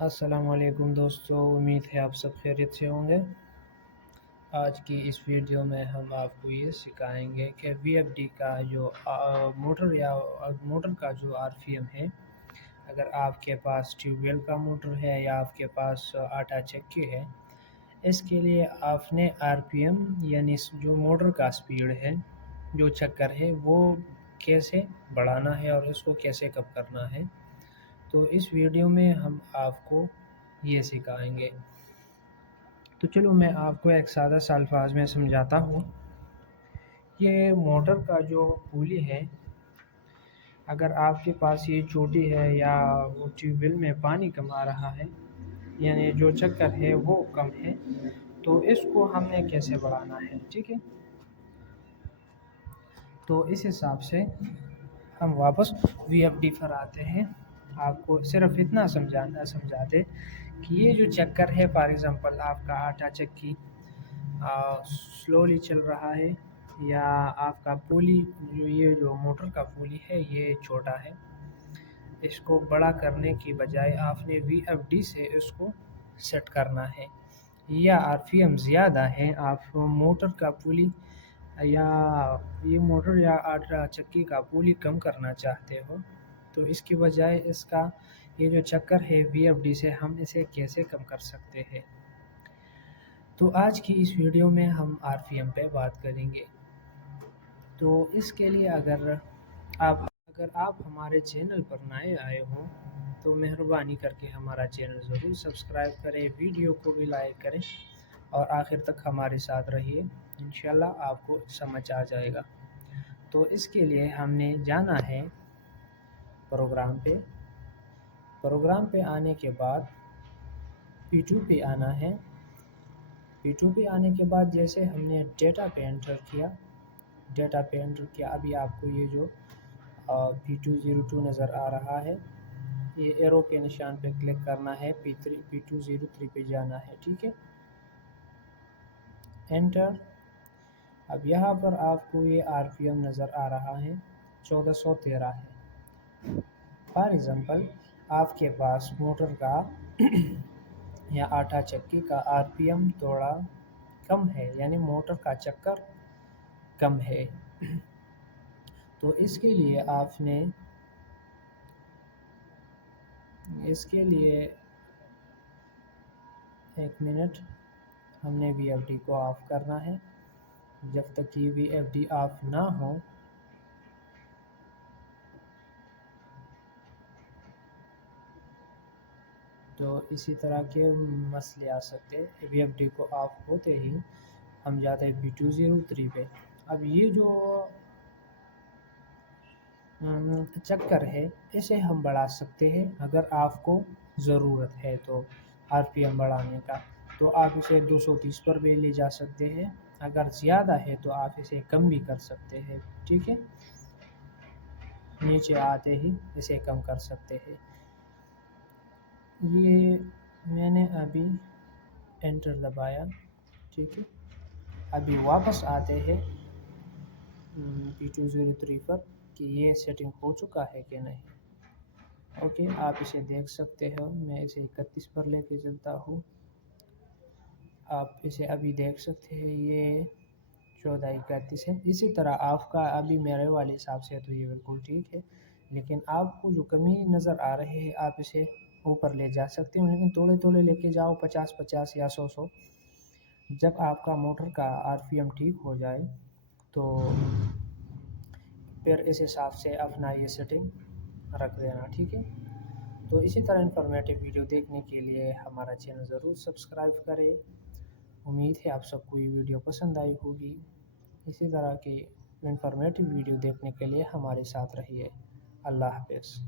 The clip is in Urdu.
السلام علیکم دوستو، امید ہے آپ سب خیریت سے ہوں گے۔ آج کی اس ویڈیو میں ہم آپ کو یہ سکھائیں گے کہ وی ایف ڈی کا جو موٹر کا جو آر پی ایم ہے، اگر آپ کے پاس ٹیوب ویل کا موٹر ہے یا آپ کے پاس آٹا چکی ہے، اس کے لیے آپ نے آر پی ایم یعنی جو موٹر کا سپیڈ ہے، جو چکر ہے، وہ کیسے بڑھانا ہے اور اس کو کیسے کم کرنا ہے، تو اس ویڈیو میں ہم آپ کو یہ سکھائیں گے۔ تو چلو میں آپ کو ایک سادہ سا الفاظ میں سمجھاتا ہوں۔ یہ موٹر کا جو پولی ہے، اگر آپ کے پاس یہ چھوٹی ہے یا وہ ٹیوب ویل میں پانی کم آ رہا ہے، یعنی جو چکر ہے وہ کم ہے، تو اس کو ہم نے کیسے بڑھانا ہے، ٹھیک ہے۔ تو اس حساب سے ہم واپس وی ایف ڈی پر آتے ہیں۔ آپ کو صرف اتنا سمجھاتے کہ یہ جو چکر ہے، فار ایگزامپل آپ کا آٹا چکی سلولی چل رہا ہے، یا آپ کا پولی جو موٹر کا پولی ہے یہ چھوٹا ہے، اس کو بڑا کرنے کی بجائے آپ نے وی ایف ڈی سے اس کو سیٹ کرنا ہے، یا آر پی ایم زیادہ ہے، آپ موٹر کا پولی یا یہ موٹر یا آٹا چکی کا پولی کم کرنا چاہتے ہو، تو اس کی بجائے اس کا یہ جو چکر ہے وی ایف ڈی سے ہم اسے کیسے کم کر سکتے ہیں۔ تو آج کی اس ویڈیو میں ہم آر پی ایم پہ بات کریں گے۔ تو اس کے لیے اگر آپ ہمارے چینل پر نئے آئے ہوں تو مہربانی کر کے ہمارا چینل ضرور سبسکرائب کریں، ویڈیو کو بھی لائک کریں اور آخر تک ہمارے ساتھ رہیے، انشاءاللہ آپ کو سمجھ آ جائے گا۔ تو اس کے لیے ہم نے جانا ہے پروگرام پہ آنے کے بعد P2 پہ آنا ہے۔ P2 پہ آنے کے بعد جیسے ہم نے ڈیٹا پہ انٹر کیا، ابھی آپ کو یہ جو P202 نظر آ رہا ہے، یہ ایرو کے نشان پہ کلک کرنا ہے، P203 پہ جانا ہے، ٹھیک ہے، انٹر۔ اب یہاں پر آپ کو یہ آر پی ایم نظر آ رہا ہے، 1413 ہے۔ فار ایگزامپل آپ کے پاس موٹر کا یا آٹا چکی کا آر پی ایم تھوڑا کم ہے، یعنی موٹر کا چکر کم ہے، تو اس کے لیے ایک منٹ ہم نے وی ایف ڈی کو آف کرنا ہے۔ جب تک یہ وی ایف ڈی آف نہ ہو تو اسی طرح کے مسئلے آ سکتے ہیں۔ وی ایف ڈی کو آف ہوتے ہی ہم جاتے ہیں P203 پہ۔ اب یہ جو چکر ہے اسے ہم بڑھا سکتے ہیں، اگر آپ کو ضرورت ہے تو آر پی ایم بڑھانے کا، تو آپ اسے 230 پر بھی لے جا سکتے ہیں، اگر زیادہ ہے تو آپ اسے کم بھی کر سکتے ہیں، ٹھیک ہے، نیچے آتے ہی اسے کم کر سکتے ہیں۔ یہ میں نے ابھی انٹر دبایا، ٹھیک ہے، ابھی واپس آتے ہیں P203 پر کہ یہ سیٹنگ ہو چکا ہے کہ نہیں۔ اوکے، آپ اسے دیکھ سکتے ہو، میں اسے 31 پر لے کے چلتا ہوں، آپ اسے ابھی دیکھ سکتے ہیں، یہ 1431 ہے۔ اسی طرح آپ کا ابھی میرے والے حساب سے تو یہ بالکل ٹھیک ہے، لیکن آپ کو جو کمی نظر آ رہے ہیں آپ اسے اوپر لے جا سکتے ہو، لیکن تھوڑے لے کے جاؤ، 50 یا 100۔ جب آپ کا موٹر کا آر پی ایم ٹھیک ہو جائے تو پھر اس حساب سے اپنا یہ سیٹنگ رکھ دینا، ٹھیک ہے۔ تو اسی طرح انفارمیٹیو ویڈیو دیکھنے کے لیے ہمارا چینل ضرور سبسکرائب کریں۔ امید ہے آپ سب کو یہ ویڈیو پسند آئی ہوگی۔ اسی طرح کی انفارمیٹیو ویڈیو دیکھنے کے لیے ہمارے ساتھ رہیے۔ اللہ حافظ۔